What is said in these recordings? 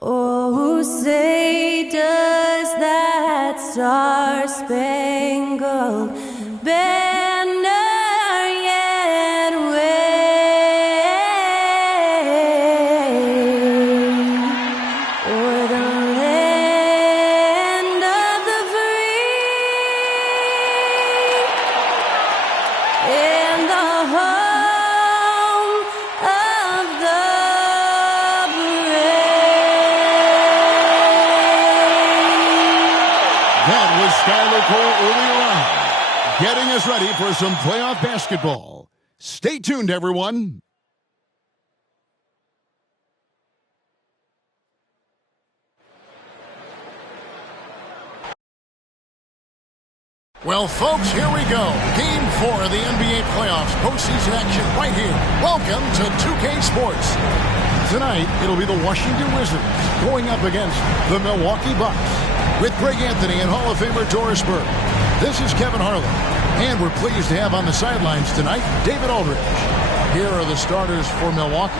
Oh, say does that star-spangled banner yet wave o'er the land of the free and the home of the Skylar Cole earlier on, getting us ready for some playoff basketball. Stay tuned, everyone. Well, folks, here we go. Game 4 of the NBA playoffs, postseason action right here. Welcome to 2K Sports. Tonight, it'll be the Washington Wizards going up against the Milwaukee Bucks. With Greg Anthony and Hall of Famer Doris Burke. This is Kevin Harlan. And we're pleased to have on the sidelines tonight, David Aldridge. Here are the starters for Milwaukee.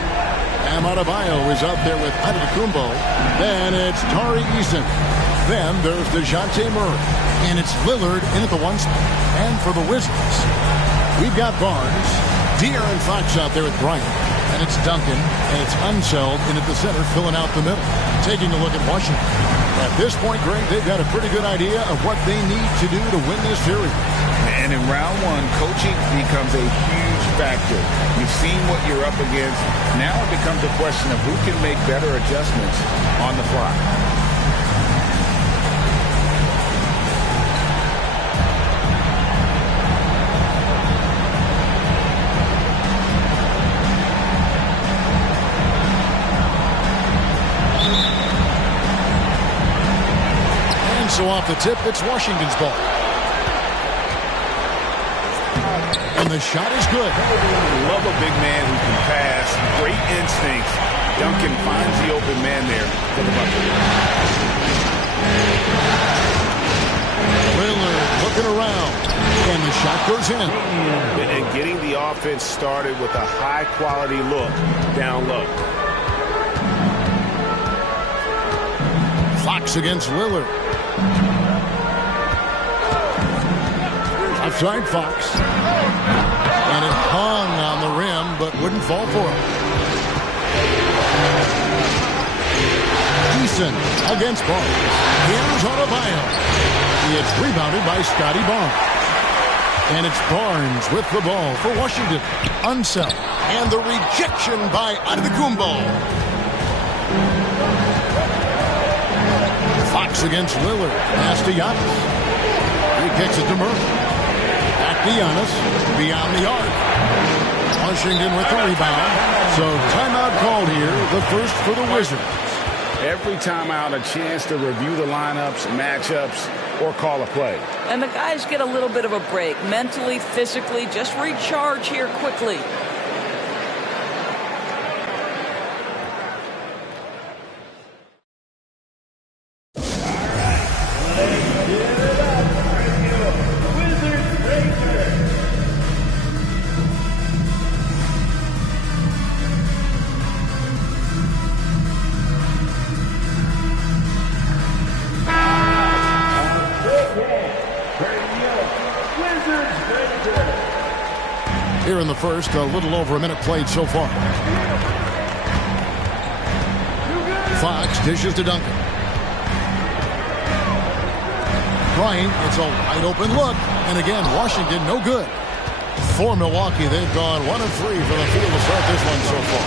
Bam Adebayo is out there with Antetokounmpo. Then it's Tari Eason. Then there's DeJounte Murray. And it's Lillard in at the 1 spot. And for the Wizards, we've got Barnes, De'Aaron Fox out there with Bryant. And it's Duncan, and it's Unseld in at the center, filling out the middle. Taking a look at Washington. At this point, Greg, they've got a pretty good idea of what they need to do to win this series. And in round 1, coaching becomes a huge factor. You've seen what you're up against. Now it becomes a question of who can make better adjustments on the fly. So off the tip, it's Washington's ball. And the shot is good. Love a big man who can pass. Great instincts. Duncan finds the open man there for the bucket. Lillard looking around. And the shot goes in. And getting the offense started with a high-quality look down low. Fox against Lillard. Outside Fox. And it hung on the rim, but wouldn't fall for him. Eason against Barnes. Here's Adebayo. It's rebounded by Scotty Barnes. And it's Barnes with the ball for Washington. Unseld. And the rejection by Antetokounmpo. Fox against Lillard. Pass to Giannis. He kicks it to Murray. Back to Giannis. Beyond the arc. Washington with the rebound. So timeout called here. The first for the Wizards. Every timeout a chance to review the lineups, matchups, or call a play. And the guys get a little bit of a break. Mentally, physically, just recharge here quickly. Here in the first, a little over a minute played so far. Fox dishes to Duncan. Bryant, it's a wide open look. And again, Washington, no good. For Milwaukee, they've gone 1 of 3 for the field to start this one so far.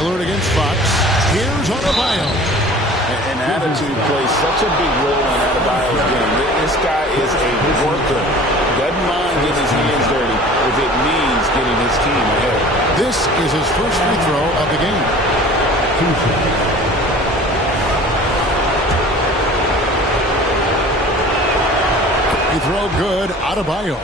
Lillard against Fox. Here's Adebayo. And attitude plays such a big role in Adebayo's game. This guy is a worker. Doesn't mind getting his hands dirty if it means getting his team ahead. This is his first free throw of the game. Free throw good. Adebayo.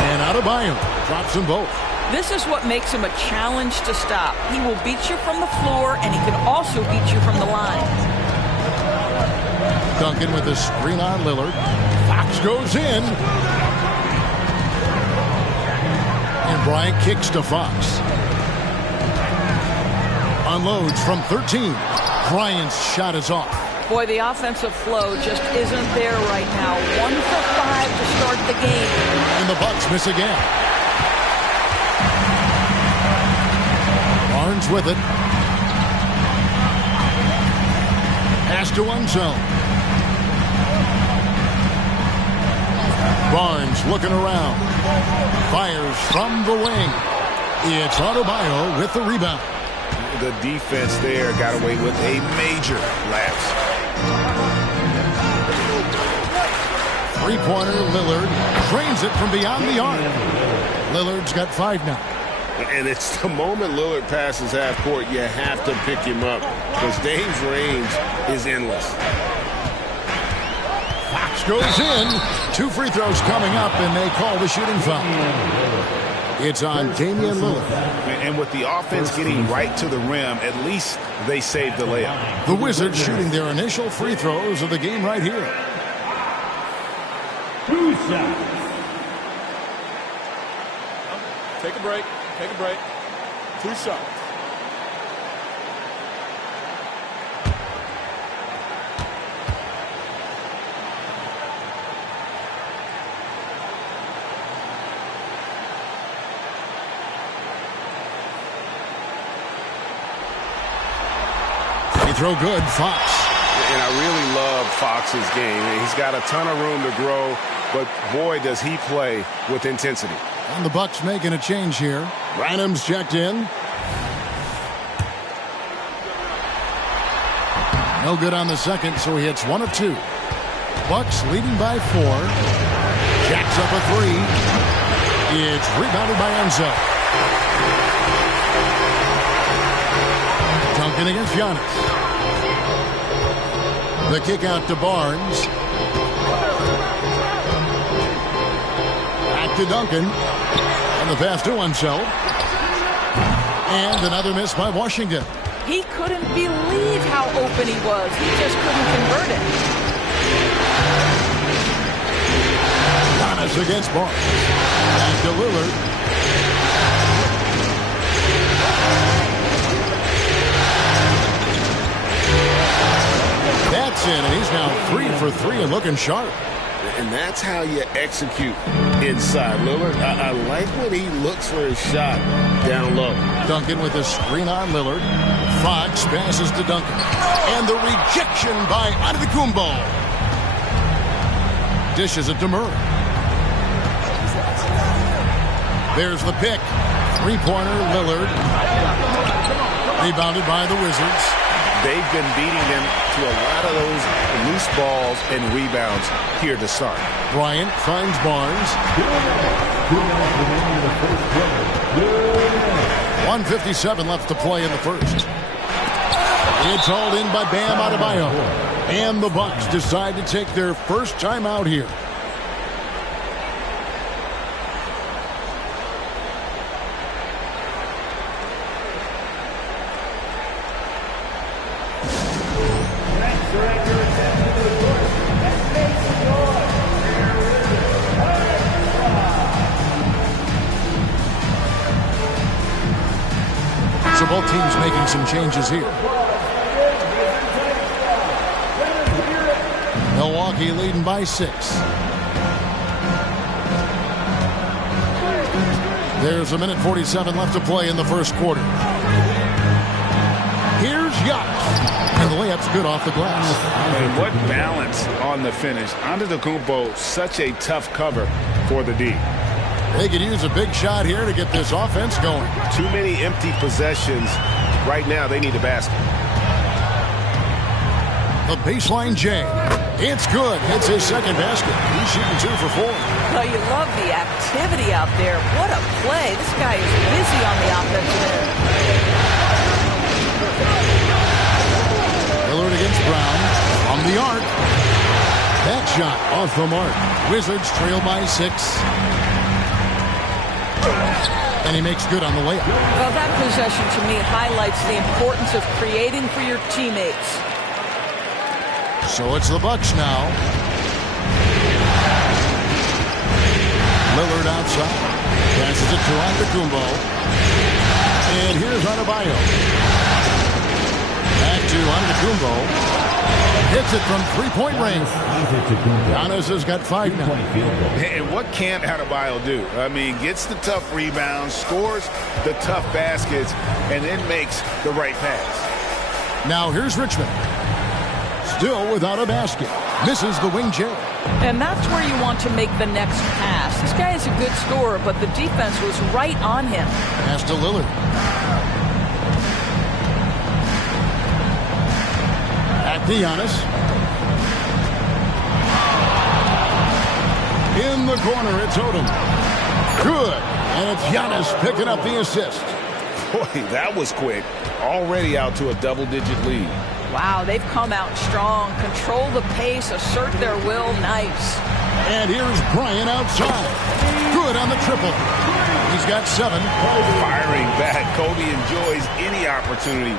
And Adebayo drops them both. This is what makes him a challenge to stop. He will beat you from the floor, and he can also beat you from the line. Duncan with a screen on Lillard. Fox goes in. And Bryant kicks to Fox. Unloads from 13. Bryant's shot is off. Boy, the offensive flow just isn't there right now. 1 for 5 to start the game. And the Bucks miss again. Barnes with it. Pass to one zone. Barnes looking around. Fires from the wing. It's Adebayo with the rebound. The defense there got away with a major lapse. Three-pointer, Lillard drains it from beyond the arc. Lillard's got 5 now. And it's the moment Lillard passes half court, you have to pick him up because Dame's range is endless. Fox goes in. 2 free throws coming up, and they call the shooting foul. It's on Damian Lillard. And with the offense getting right to the rim, at least they saved the layup. The Wizards shooting their initial free throws of the game right here. 2 shots. Take a break. Take a break. 2 shots. Throw good, Fox. And I really love Fox's game. He's got a ton of room to grow, but boy, does he play with intensity. And the Bucks making a change here. Branham's checked in. No good on the second, so he hits 1 of 2. Bucks leading by 4. Jacks up a 3. It's rebounded by Enzo. Duncan against Giannis. The kick out to Barnes. Back to Duncan. And the pass to Enzo. And another miss by Washington. He couldn't believe how open he was. He just couldn't convert it. Giannis against Barnes. Back to Lillard. That's in, and he's now 3 for 3 and looking sharp. And that's how you execute inside. Lillard, I like when he looks for his shot down low. Duncan with a screen on Lillard. Fox passes to Duncan. And the rejection by Antetokounmpo. Dishes it to Murray. There's the pick. 3-pointer, Lillard. Rebounded by the Wizards. They've been beating them to a lot of those loose balls and rebounds here to start. Bryant finds Barnes. 1:57 left to play in the first. It's hauled in by Bam Adebayo. And the Bucks decide to take their first timeout here. So both teams making some changes here. Milwaukee leading by 6. There's 1:47 left to play in the first quarter. Here's Giannis. And the layup's good off the glass. And what balance on the finish. Antetokounmpo, such a tough cover for the D. They could use a big shot here to get this offense going. Too many empty possessions. Right now, they need a basket. The baseline J. It's good. It's his second basket. He's shooting 2 for 4. Well, you love the activity out there. What a play. This guy is busy on the offensive end. Lillard against Brown. From the arc. That shot off the mark. Wizards trail by 6. And he makes good on the layup. Well, that possession to me highlights the importance of creating for your teammates. So it's the Bucks now. Lillard outside. Passes it to Antetokounmpo. And here's Adebayo. Back to Antetokounmpo. Hits it from three-point range. Giannis has got 5 now. And what can't Adebayo do? I mean, gets the tough rebounds, scores the tough baskets, and then makes the right pass. Now here's Richmond. Still without a basket. Misses the wing J. And that's where you want to make the next pass. This guy is a good scorer, but the defense was right on him. Pass to Lillard. Back to Giannis. In the corner, it's Odom. Good. And it's Giannis picking up the assist. Boy, that was quick. Already out to a double-digit lead. Wow, they've come out strong. Control the pace, assert their will. Nice. And here's Bryant outside. Good on the triple. He's got 7. Firing back. Kobe enjoys any opportunity.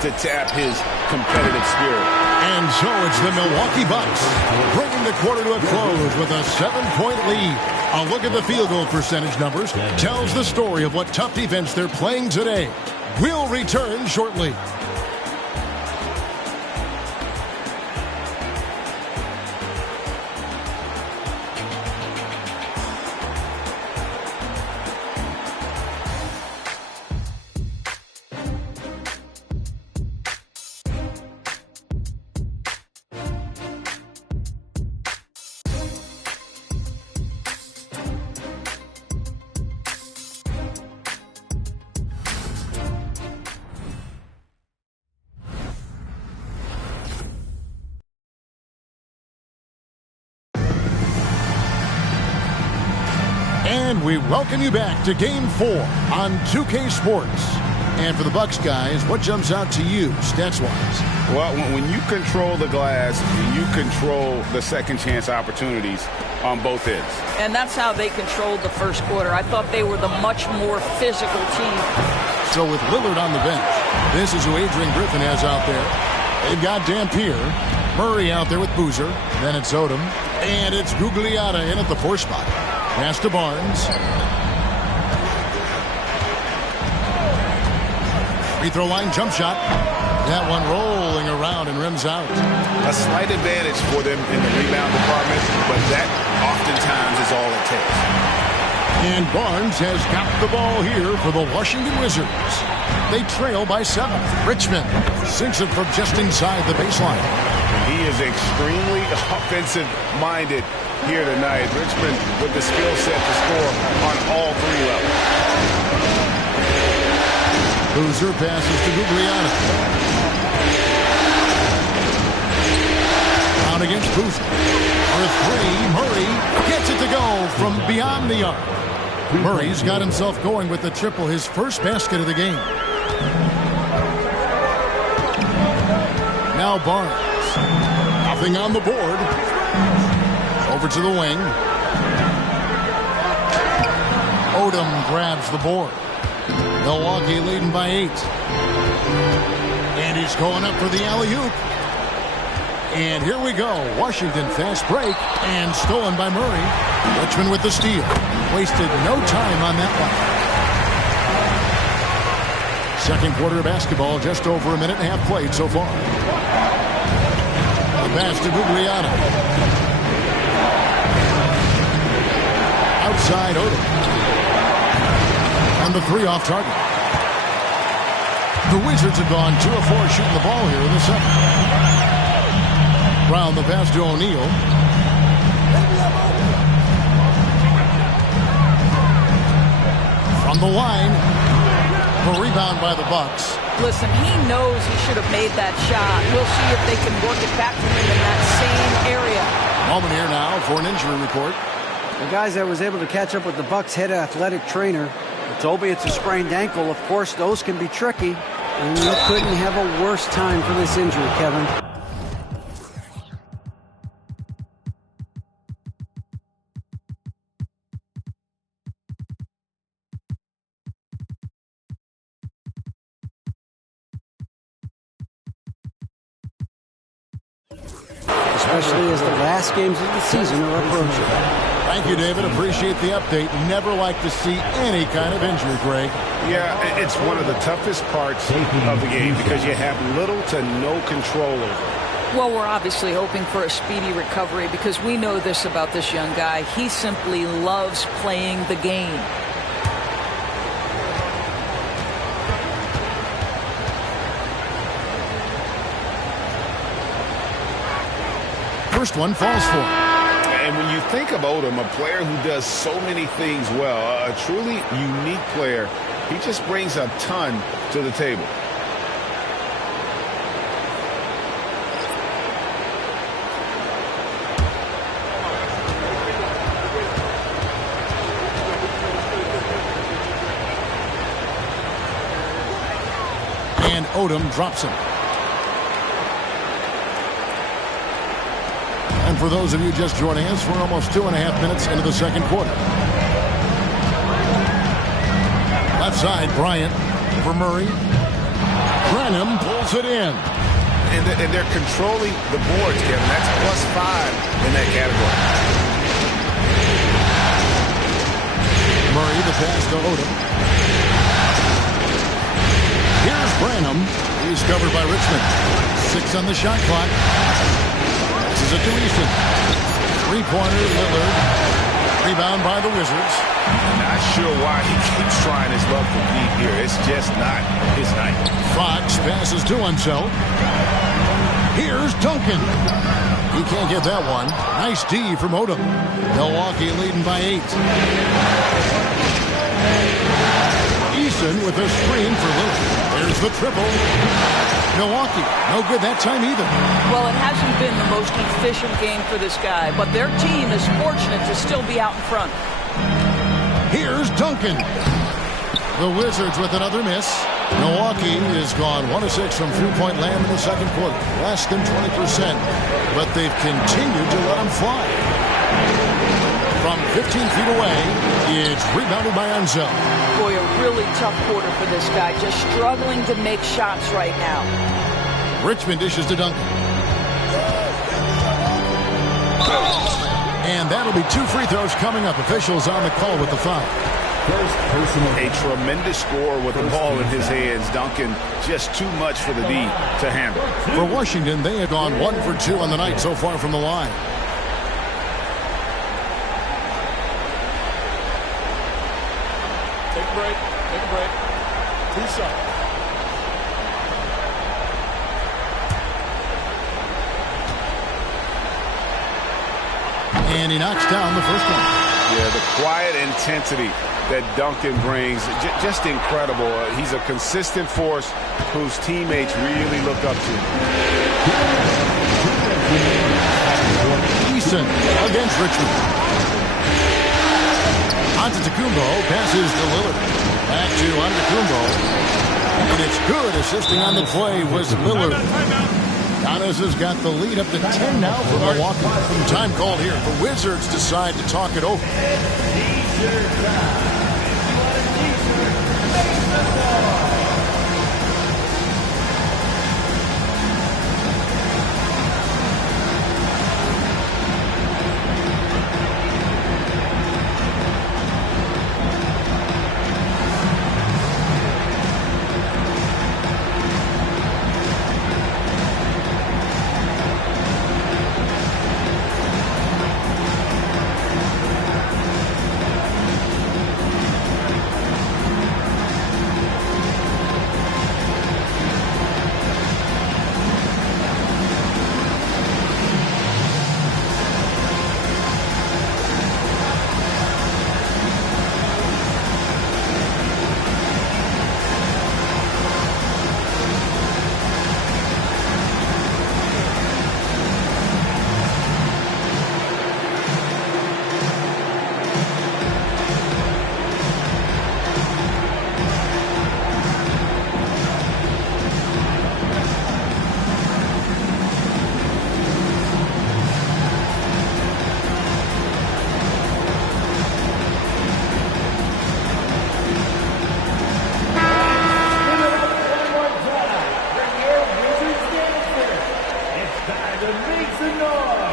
To tap his competitive spirit. And so it's the Milwaukee Bucks bringing the quarter to a close with a 7-point lead. A look at the field goal percentage numbers tells the story of what tough defense they're playing today. We'll return shortly. And we welcome you back to Game 4 on 2K Sports. And for the Bucks guys, what jumps out to you stats-wise? Well, when you control the glass, you control the second chance opportunities on both ends. And that's how they controlled the first quarter. I thought they were the much more physical team. So with Lillard on the bench, this is who Adrian Griffin has out there. They've got Dampier, Murray out there with Boozer. Then it's Odom. And it's Gugliotta in at the 4 spot. Pass to Barnes. Free throw line jump shot. That one rolling around and rims out. A slight advantage for them in the rebound department, but that oftentimes is all it takes. And Barnes has got the ball here for the Washington Wizards. They trail by 7. Richmond sinks it from just inside the baseline. He is extremely offensive-minded here tonight. Richmond with the skill set to score on all 3 levels. Boozer passes to Gugliotta. Down against Boozer. For 3, Murray gets it to go from beyond the arc. Murray's got himself going with the triple, his first basket of the game. Now Barnes. Nothing on the board. Over to the wing. Odom grabs the board. Milwaukee leading by 8. And he's going up for the alley-oop. And here we go. Washington fast break and stolen by Murray. Richmond with the steal. Wasted no time on that one. Second quarter of basketball, just over a minute and a half played so far. The pass to Gugliotta. Outside Odom. On the 3 off target. The Wizards have gone 2 of 4 shooting the ball here in the second. Brown the pass to O'Neal. From the line. The rebound by the Bucks. Listen, he knows he should have made that shot. We'll see if they can work it back to him in that same area. Moment here now for an injury report. The guys that was able to catch up with the Bucks head athletic trainer told me it's a sprained ankle. Of course, those can be tricky. And you couldn't have a worse time for this injury, Kevin. especially as the last games of the season are approaching. Thank you, David. Appreciate the update. Never like to see any kind of injury, Greg. Yeah, it's one of the toughest parts of the game because you have little to no control over it. Well, we're obviously hoping for a speedy recovery because we know this about this young guy. He simply loves playing the game. First one falls for him. And when you think of Odom, a player who does so many things well, a truly unique player, he just brings a ton to the table. And Odom drops him. And for those of you just joining us, we're almost 2.5 minutes into the second quarter. Left side, Bryant for Murray. Branham pulls it in. And they're controlling the boards, Kevin. That's +5 in that category. Murray, the pass to Odom. Here's Branham. He's covered by Richmond. 6 on the shot clock. This is a Eason. Three-pointer, Lillard. Rebound by the Wizards. Not sure why he keeps trying his luck from deep here. It's just not his night. Fox passes to himself. Here's Duncan. He can't get that one. Nice D from Odom. Milwaukee leading by 8. Eason with a screen for Lillard. There's the triple. Milwaukee, no good that time either. Well, it hasn't been the most efficient game for this guy, but their team is fortunate to still be out in front. Here's Duncan. The Wizards with another miss. Milwaukee has gone 1 of 6 from three-point land in the second quarter. Less than 20%, but they've continued to let them fly. From 15 feet away, it's rebounded by Ansel. Boy, a really tough quarter for this guy. Just struggling to make shots right now. Richmond dishes to Duncan. And that'll be 2 free throws coming up. Officials on the call with the foul. A tremendous score with the ball in his hands. Duncan, just too much for the D to handle. For Washington, they have gone 1 for 2 on the night so far from the line. Take a break. Take a break. 2 shots. And he knocks down the first one. Yeah, the quiet intensity that Duncan brings, just incredible. He's a consistent force whose teammates really look up to. Eason against Richmond. Antetokounmpo passes to Lillard. Back to Antetokounmpo. And it's good. Assisting on the play was Lillard. Giannis has got the lead up to 10 now for Milwaukee. Time called here. The Wizards decide to talk it over. To make some noise.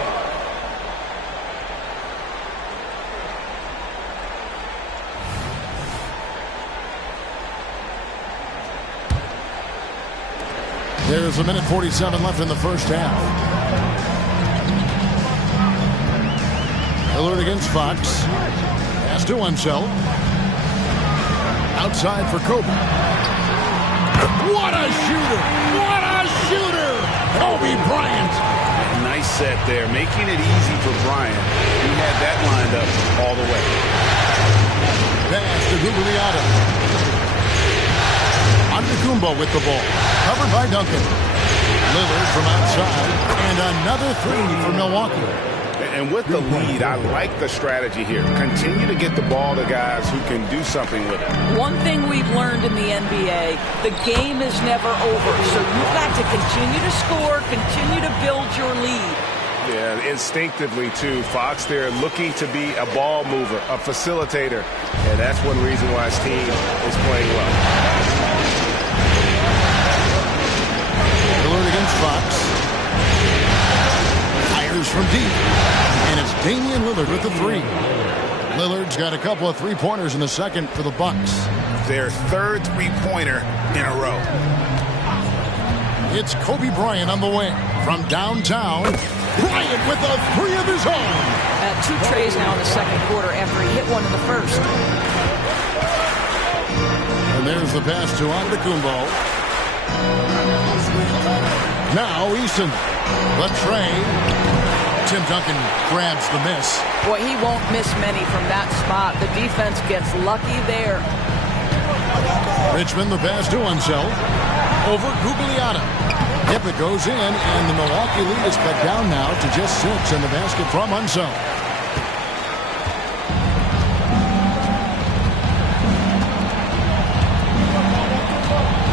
There's a minute 47 left in the first half. Lillard against Fox. Pass to Unseld. Outside for Kobe. What a shooter! What a shooter! Kobe Bryant. Nice set there, making it easy for Bryant. He had that lined up all the way. Pass to Gugliotta. Antetokounmpo with the ball. Covered by Duncan. Lillard from outside. And another three for Milwaukee. And with the lead, I like the strategy here. Continue to get the ball to guys who can do something with it. One thing we've learned in the NBA, the game is never over. So you've got to continue to score, continue to build your lead. Yeah, instinctively, too. Fox there looking to be a ball mover, a facilitator. And that's one reason why his team is playing well. Lillard against Fox. Fires from deep. And it's Damian Lillard with the three. Lillard's got a couple of three-pointers in the second for the Bucks. Their third three-pointer in a row. It's Kobe Bryant on the wing. From downtown, Bryant with a three of his own. 2 trays now in the second quarter after he hit one in the first. And there's the pass to Antetokounmpo. Now Eason. The tray. Tim Duncan grabs the miss. Boy, he won't miss many from that spot. The defense gets lucky there. Richmond, the pass to Unseld. Over Gugliotta. Yep, it goes in, and the Milwaukee lead is cut down now to just 6 in the basket from Unseld.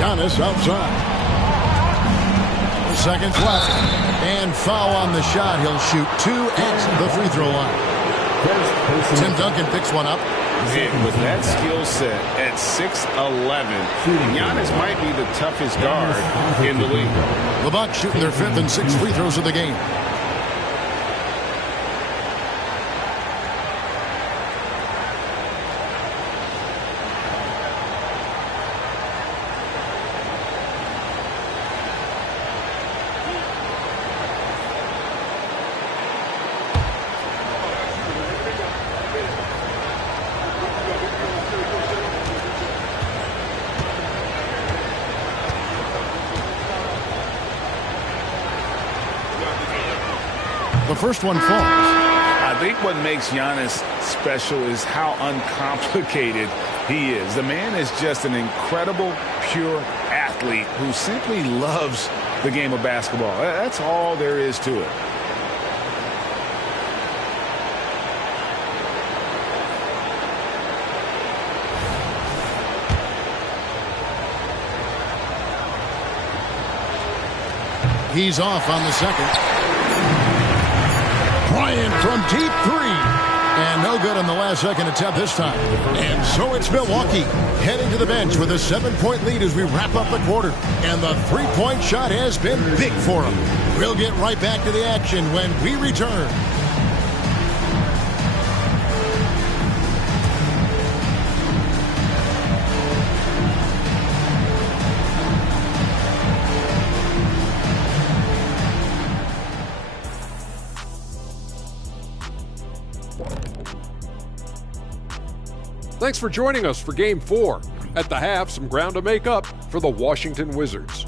Giannis outside. Seconds left. And foul on the shot. He'll shoot 2 at the free throw line. Tim Duncan picks one up. And with that skill set at 6'11", Giannis might be the toughest guard in the league. The Bucks shooting their 5th and 6th free throws of the game. The first one falls. I think what makes Giannis special is how uncomplicated he is. The man is just an incredible, pure athlete who simply loves the game of basketball. That's all there is to it. He's off on the second. Bryant from deep three. And no good on the last second attempt this time. And so it's Milwaukee heading to the bench with a 7-point lead as we wrap up the quarter. And the three-point shot has been big for them. We'll get right back to the action when we return. Thanks for joining us for Game 4. At the half, some ground to make up for the Washington Wizards.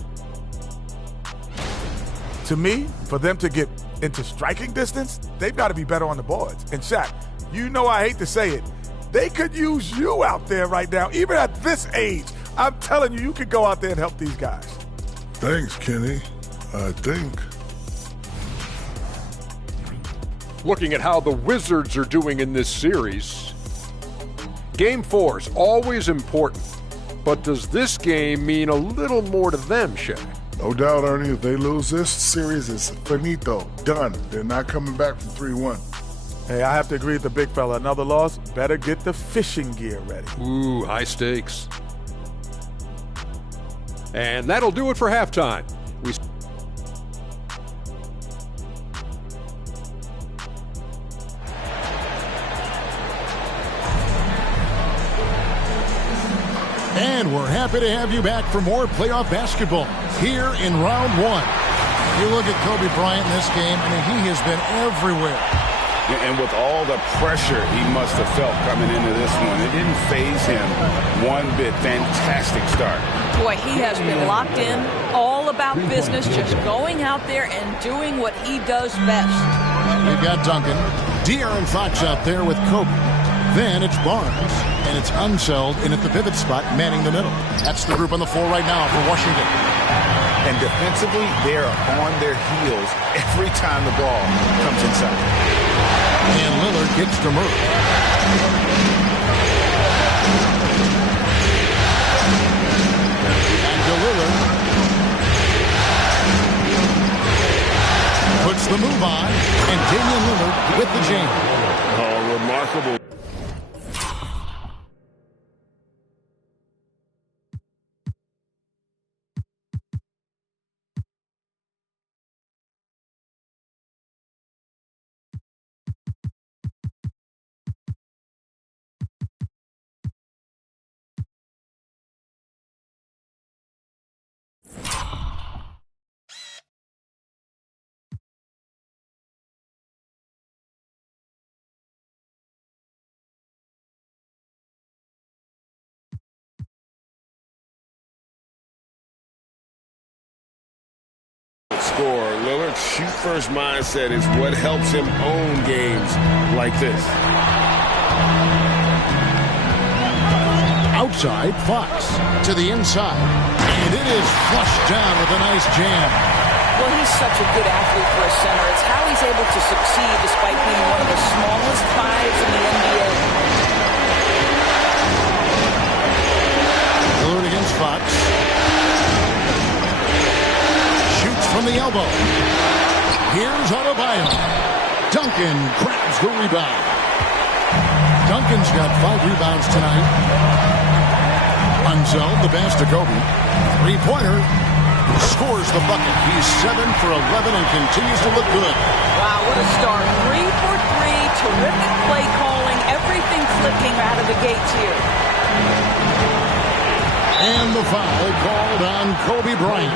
To me, for them to get into striking distance, they've got to be better on the boards. And Shaq, you know I hate to say it, they could use you out there right now, even at this age. I'm telling you, you could go out there and help these guys. Thanks, Kenny. I think. Looking at how the Wizards are doing in this series, Game 4 is always important, but does this game mean a little more to them, Shaq? No doubt, Ernie, if they lose this series, it's finito, done. They're not coming back from 3-1. Hey, I have to agree with the big fella. Another loss, better get the fishing gear ready. Ooh, high stakes. And that'll do it for halftime. And we're happy to have you back for more playoff basketball here in round one. You look at Kobe Bryant in this game, I mean, he has been everywhere. And with all the pressure he must have felt coming into this one, it didn't faze him one bit. Fantastic start. Boy, he has been locked in, all about business, just going out there and doing what he does best. We've got Duncan, De'Aaron Fox out there with Kobe. Then it's Barnes, and it's Unseld in at the pivot spot, manning the middle. That's the group on the floor right now for Washington. And defensively, they are on their heels every time the ball comes inside. And Lillard gets to Murray. And to Lillard. Puts the move on, and Damian Lillard with the jam. Oh, remarkable. Score. Lillard's shoot-first mindset is what helps him own games like this. Outside, Fox to the inside. And it is flushed down with a nice jam. Well, he's such a good athlete for a center. It's how he's able to succeed despite being one of the smallest fives in the NBA. Lillard against Fox. Shoots from the elbow. Here's Adebayo. Duncan grabs the rebound. Duncan's got 5 rebounds tonight. Unseld, the pass to Kobe. Three-pointer. Scores the bucket. He's 7 for 11 and continues to look good. Wow, what a start. 3 for 3. Terrific play calling. Everything clicking out of the gates here. And the foul called on Kobe Bryant.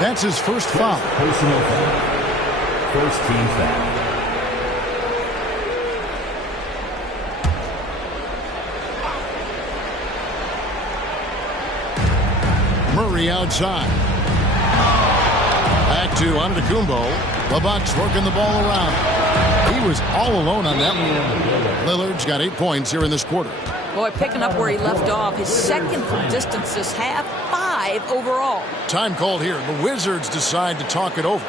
That's his first foul. Personal foul. First team foul. Murray outside. Back to Antetokounmpo. The Bucks working the ball around. He was all alone on that one. Lillard's got 8 points here in this quarter. Boy, picking up where he left off. His second from distance this half, 5 overall. Time called here. The Wizards decide to talk it over.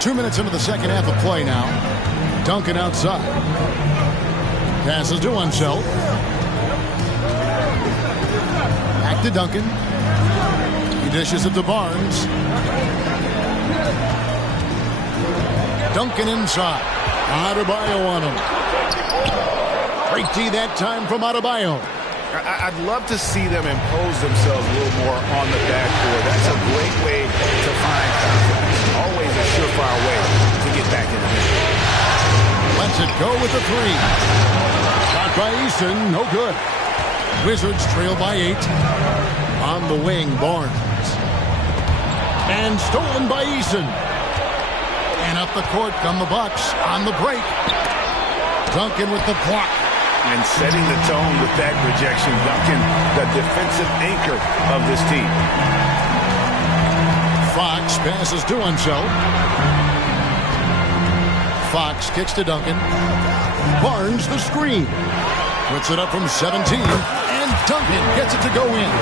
Two minutes into the second half of play now. Duncan outside. Passes to Unseld. Back to Duncan. He dishes it to Barnes. Duncan inside. Adebayo on him. Great D that time from Adebayo. I'd love to see them impose themselves a little more on the backboard. That's a great way to find confidence. Always a surefire way to get back in the game. Lets it go with the 3. Shot by Easton, no good. Wizards trail by 8. On the wing, Barnes. And stolen by Easton. And up the court come the Bucks on the break. Duncan with the block. And setting the tone with that rejection, Duncan, the defensive anchor of this team. Fox passes to Unseld. Fox kicks to Duncan. Barnes the screen. Puts it up from 17. And Duncan gets it to go in.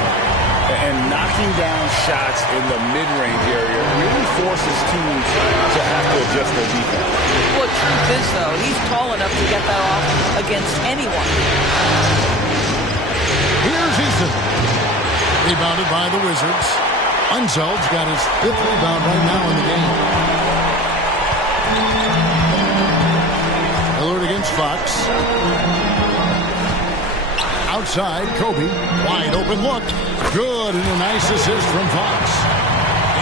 And knocking down shots in the mid-range area really forces teams to have to adjust their defense. Well, truth is, though, he's tall enough to get that off against anyone. Here's Easton. Rebounded by the Wizards. Unseld's got his 5th rebound right now in the game. Fox. Outside, Kobe. Wide open look. Good, and a nice assist from Fox.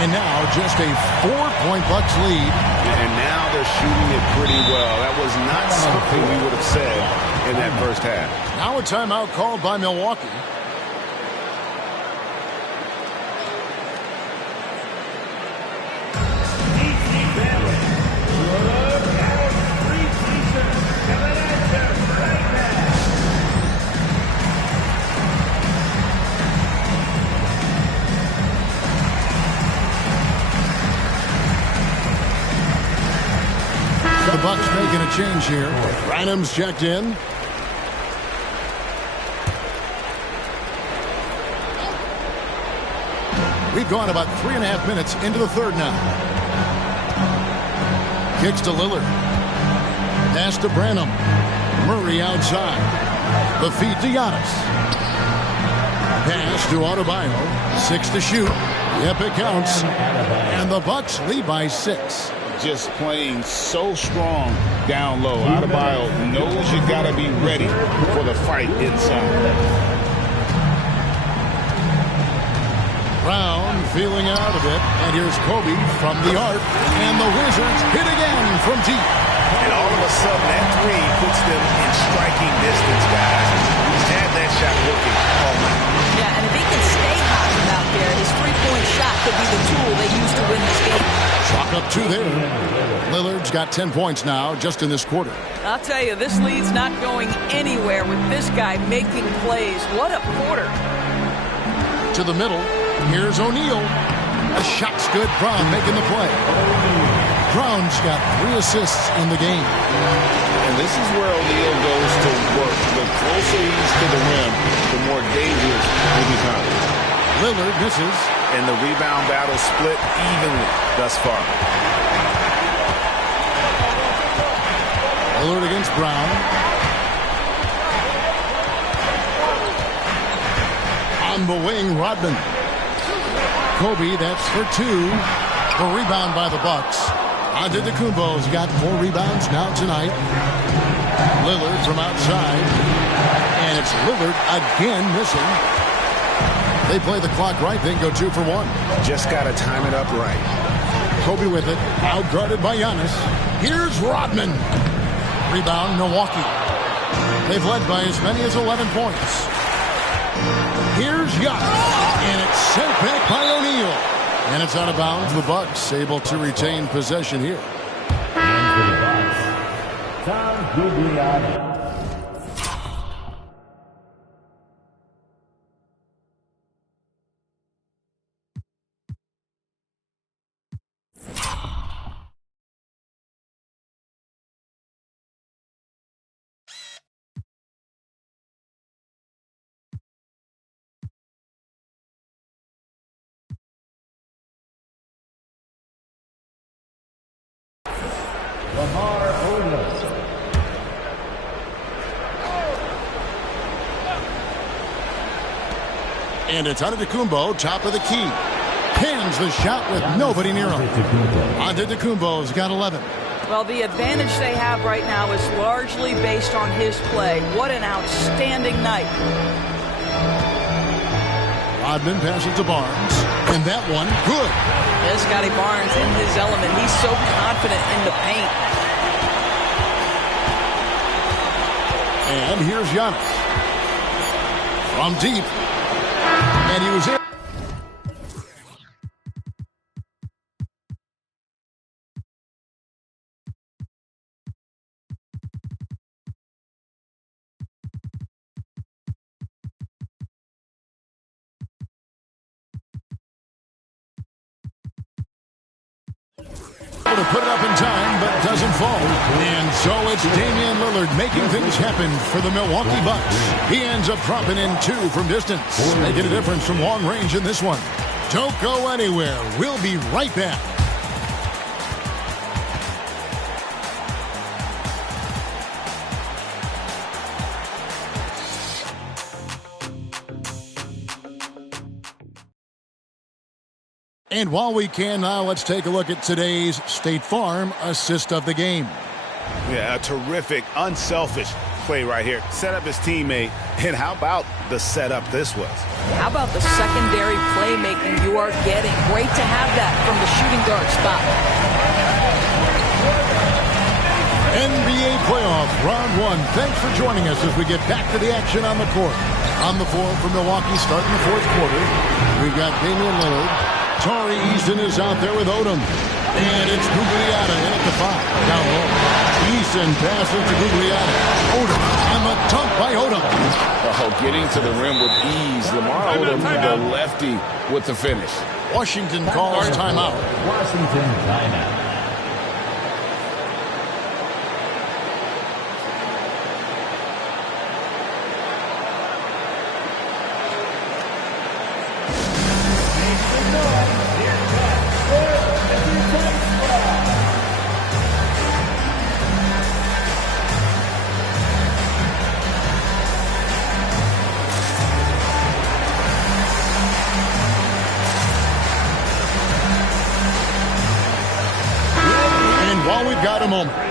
And now just a 4-point Bucks lead. And now they're shooting it pretty well. That was not something we would have said in that first half. Now a timeout called by Milwaukee. The Bucks making a change here. Branham's checked in. We've gone about 3.5 minutes into the third now. Kicks to Lillard. Pass to Branham. Murray outside. The feed to Giannis. Pass to Adebayo. 6 to shoot. Yep, it counts. And the Bucks lead by 6. Just playing so strong down low. Adebayo knows you got to be ready for the fight inside. Brown feeling out of it. And here's Kobe from the arc. And the Wizards hit again from deep. And all of a sudden, that three puts them in striking distance, guys. He's had that shot working all night. Yeah, and if he can stay hot from out there, his three-point shot could be the tool they use to win this game. Chalk up 2 there. Lillard's got 10 points now just in this quarter. I'll tell you, this lead's not going anywhere with this guy making plays. What a quarter. To the middle. Here's O'Neal. A shot's good. Brown making the play. Brown's got 3 assists in the game. And this is where O'Neal goes to work. The closer he's to the rim, the more dangerous he becomes. Lillard misses. And the rebound battle split evenly thus far. Lillard against Brown. On the wing, Rodman. Kobe, that's for 2. The rebound by the Bucks. Antetokounmpo's got 4 rebounds now tonight. Lillard from outside. And it's Lillard again missing. They play the clock right, then go 2 for 1. Just got to time it up right. Kobe with it, outguarded by Giannis. Here's Rodman. Rebound, Milwaukee. They've led by as many as 11 points. Here's Giannis. And it's sent back by O'Neal. And it's out of bounds. The Bucks able to retain possession here. And for the Bucks, Tom Gugliotti. And it's Antetokounmpo, top of the key. Pins the shot with nobody near him. Antetokounmpo's got 11. Well, the advantage they have right now is largely based on his play. What an outstanding night. Rodman passes to Barnes. And that one, good. There's Scotty Barnes in his element. He's so confident in the paint. And here's Giannis. From deep. And he was in. To put it up in time, but doesn't fall. And so it's Damian Lillard making things happen for the Milwaukee Bucks. He ends up dropping in 2 from distance, making a difference from long range in this one. Don't go anywhere. We'll be right back. And while we can now, let's take a look at today's State Farm assist of the game. Yeah, a terrific, unselfish play right here. Set up his teammate, and how about the setup this was? How about the secondary playmaking you are getting? Great to have that from the shooting guard spot. NBA playoffs, round one. Thanks for joining us as we get back to the action on the court. On the floor for Milwaukee starting the fourth quarter. We've got Damian Lillard. Tari Eason is out there with Odom. And it's Gugliotta in at the 5. Down low. Eason passes to Gugliotta. Odom. And the dunk by Odom. Oh, getting to the rim with ease. Lamar Odom, the lefty, with the finish. Washington calls timeout. Washington timeout.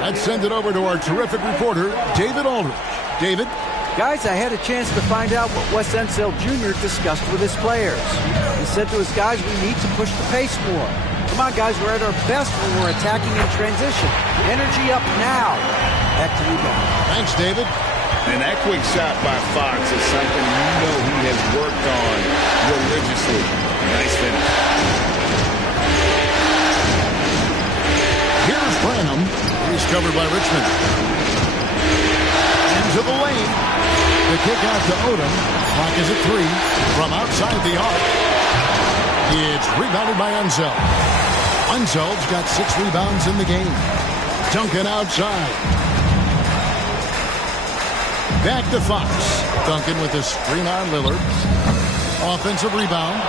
Let's send it over to our terrific reporter, David Aldridge. David? Guys, I had a chance to find out what Wes Unseld Jr. discussed with his players. He said to his guys, we need to push the pace more. Come on, guys, we're at our best when we're attacking in transition. Energy up now. Back to you guys. Thanks, David. And that quick shot by Fox is something you know he has worked on religiously. Nice finish. Here's Branham. He's covered by Richmond. Into the lane. The kick out to Odom. Clock is at 3 from outside the arc. It's rebounded by Unseld. Unseld's got 6 rebounds in the game. Duncan outside. Back to Fox. Duncan with a screen on Lillard. Offensive rebound.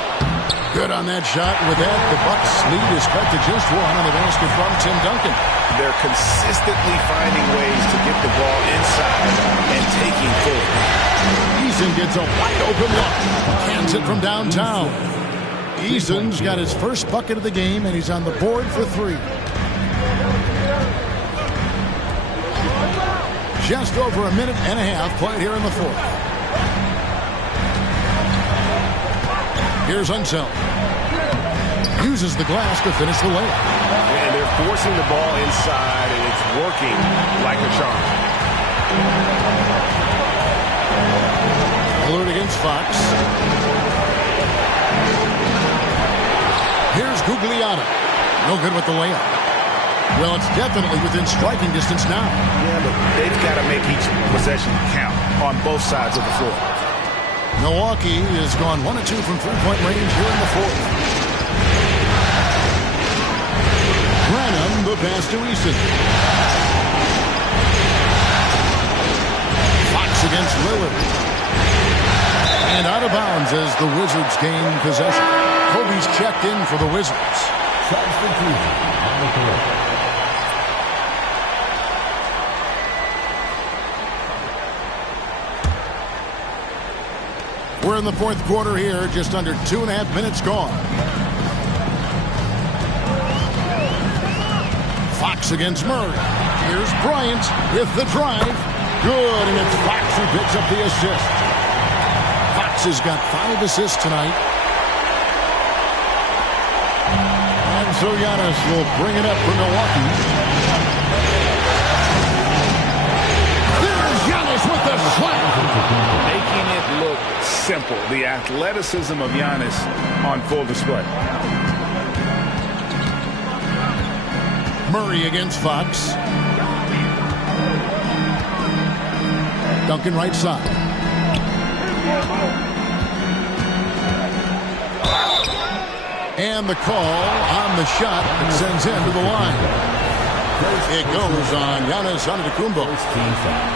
Good on that shot. With that, the Bucks lead is cut to just 1 on the basket from Tim Duncan. They're consistently finding ways to get the ball inside and taking forward. Eason gets a wide open look. Cans it from downtown. Eason's got his first bucket of the game, and he's on the board for 3. Just over a minute and a half played here in the fourth. Here's Unseld. Uses the glass to finish the layup. And they're forcing the ball inside, and it's working like a charm. Lillard against Fox. Here's Gugliotta. No good with the layup. Well, it's definitely within striking distance now. Yeah, but they've got to make each possession count on both sides of the floor. Milwaukee has gone 1 of 2 from three-point range here in the fourth. Branham, the pass to Eason. Fox against Lillard. And out of bounds as the Wizards gain possession. Kobe's checked in for the Wizards. Substitution on the court. We're in the fourth quarter here, just under 2.5 minutes gone. Fox against Murray. Here's Bryant with the drive. Good, and it's Fox who picks up the assist. Fox has got 5 assists tonight. And so Giannis will bring it up for Milwaukee. There's Giannis with the slam. Making it look simple. The athleticism of Giannis on full display. Murray against Fox. Duncan right side. And the call on the shot that sends him to the line. It goes on Giannis Antetokounmpo.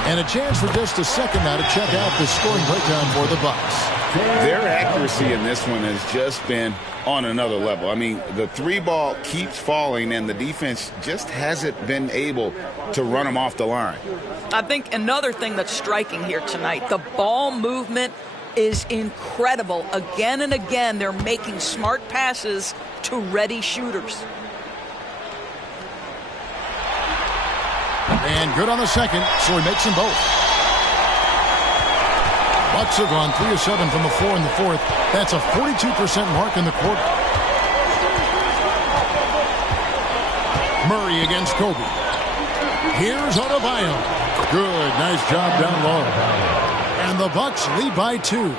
And a chance for just a second now to check out the scoring breakdown for the Bucks. Their accuracy in this one has just been on another level. I mean, the 3-ball keeps falling, and the defense just hasn't been able to run them off the line. I think another thing that's striking here tonight, the ball movement is incredible. Again and again, they're making smart passes to ready shooters. And good on the second, so he makes them both. Bucks have gone 3 of 7 from the floor in the fourth. That's a 42% mark in the quarter. Murray against Kobe. Here's Adebayo. Good, nice job down low. And the Bucks lead by 2.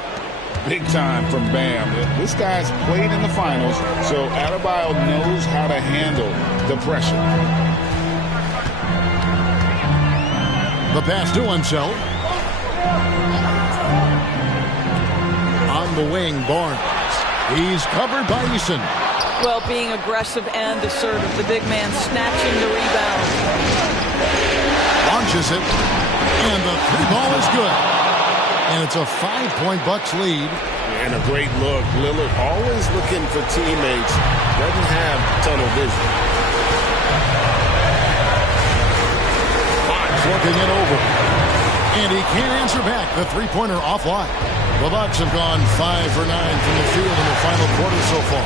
Big time from Bam. This guy's played in the finals, so Adebayo knows how to handle the pressure. The pass to Unseld. On the wing, Barnes. He's covered by Eason. Well, being aggressive and assertive. The big man snatching the rebound. Launches it. And the 3-ball is good. And it's a 5-point Bucks lead. And a great look. Lillard always looking for teammates. Doesn't have tunnel vision. Fox looking it over. And he can't answer back. The 3-pointer offline. The Bucks have gone 5 for 9 from the field in the final quarter so far.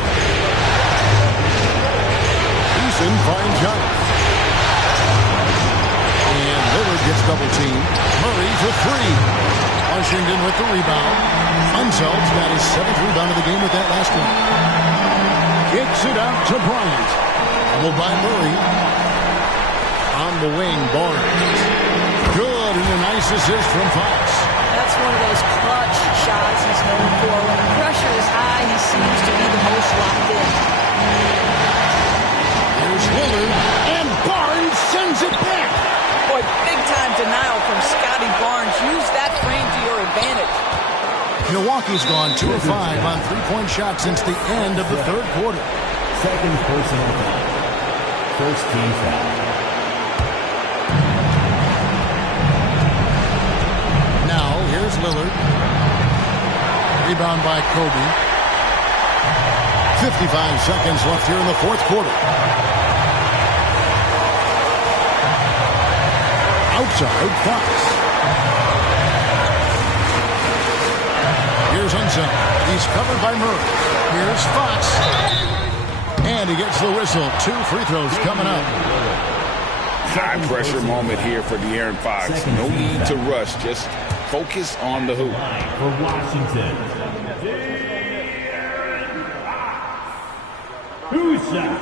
Eason finds Giannis. And Lillard gets double teamed. Murray for 3. Washington with the rebound. Unseld's got his 7th rebound of the game with that last one. Kicks it out to Bryant. Doubled by Murray. On the wing, Barnes. Good, and a nice assist from Fox. That's one of those clutch shots he's known for. When the pressure is high, he seems to be the most locked in. Here's Lillard, and Barnes sends it back. Boy, big-time denial from Scotty Barnes. Use that frame to your advantage. Milwaukee's gone 2 of 5 on 3-point shots since the end of the third quarter. Second personal foul. First team foul. Now, here's Lillard. Rebound by Kobe. 55 seconds left here in the fourth quarter. Outside, Fox. Here's Unseld. He's covered by Murray. Here's Fox. And he gets the whistle. 2 free throws coming up. High pressure moment here for De'Aaron Fox. No need to rush. Just focus on the hoop. For Washington. Who's that?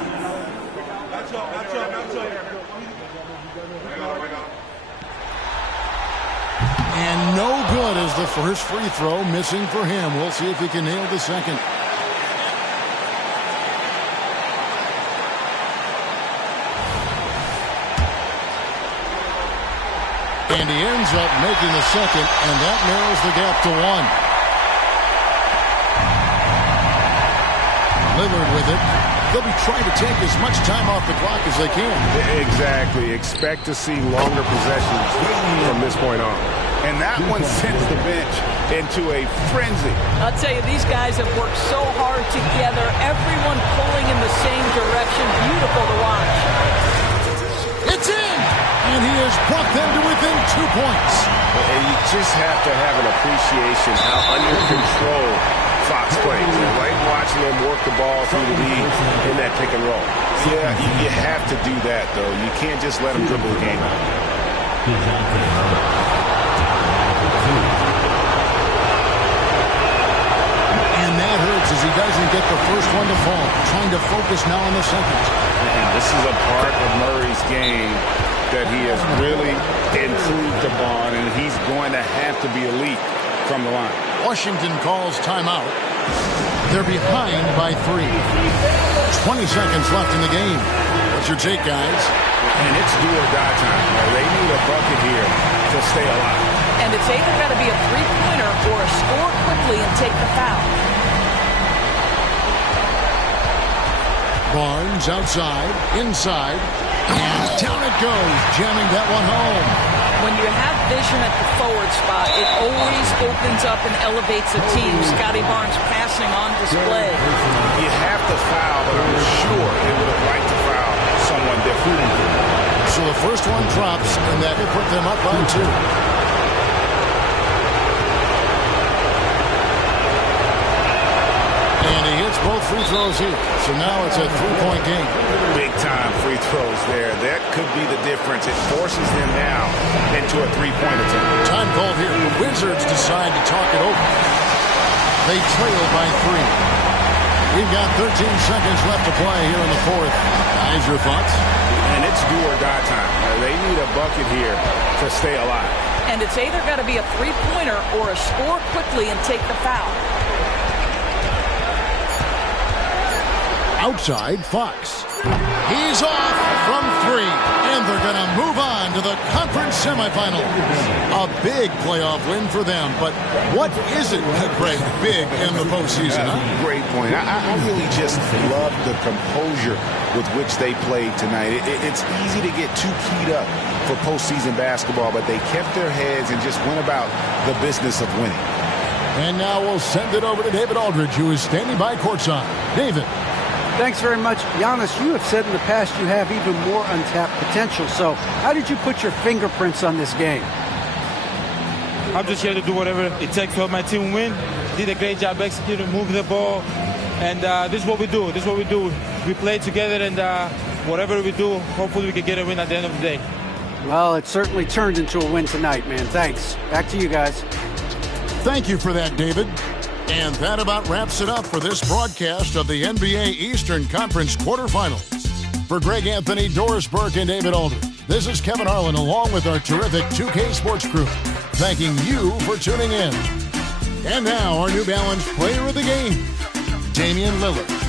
And no good as the first free throw missing for him. We'll see if he can nail the second. And he ends up making the second, and that narrows the gap to 1. Lillard with it. They'll be trying to take as much time off the clock as they can. Exactly. Expect to see longer possessions from this point on. And that one sends the bench into a frenzy. I'll tell you, these guys have worked so hard together. Everyone pulling in the same direction. Beautiful to watch. It's in! And he has brought them to within 2 points. And you just have to have an appreciation how under control Fox plays. I like watching them work the ball through the lead in that pick and roll. Yeah, you have to do that, though. You can't just let them dribble the game out. And that hurts as he doesn't get the first one to fall. Trying to focus now on the second. And this is a part of Murray's game that he has really improved upon, and he's going to have to be elite from the line. Washington calls timeout. They're behind by 3. 20 seconds left in the game. What's your take, guys? And it's do or die time. They need a bucket here to stay alive. And it's either got to be a three-pointer or a score quickly and take the foul. Barnes outside, inside, and down it goes, jamming that one home. When you have vision at the forward spot, it always opens up and elevates a team. Scotty Barnes passing on display. You have to foul, but I'm sure they would have liked to foul someone different. So the first one drops, and that will put them up by 2. And he hits makes both free throws here. So now it's a three-point game. Big time free throws there. That could be the difference. It forces them now into a three-point attempt. Time called here. The Wizards decide to talk it over. They trail by 3. We've got 13 seconds left to play here in the fourth. Guys, your thoughts? And it's do or die time. They need a bucket here to stay alive. And it's either got to be a three-pointer or a score quickly and take the foul. Outside, Fox. He's off from 3, and they're going to move on to the conference semifinals. A big playoff win for them, but what isn't, Greg, big in the postseason? Great point. I really just love the composure with which they played tonight. It's easy to get too keyed up for postseason basketball, but they kept their heads and just went about the business of winning. And now we'll send it over to David Aldridge, who is standing by courtside. David. Thanks very much. Giannis, you have said in the past you have even more untapped potential. So how did you put your fingerprints on this game? I'm just here to do whatever it takes to help my team win. Did a great job executing, moving the ball. And this is what we do. This is what we do. We play together, and whatever we do, hopefully we can get a win at the end of the day. Well, it certainly turned into a win tonight, man. Thanks. Back to you guys. Thank you for that, David. And that about wraps it up for this broadcast of the NBA Eastern Conference quarterfinals. For Greg Anthony, Doris Burke, and David Aldridge, this is Kevin Harlan along with our terrific 2K Sports crew, thanking you for tuning in. And now our New Balance player of the game, Damian Lillard.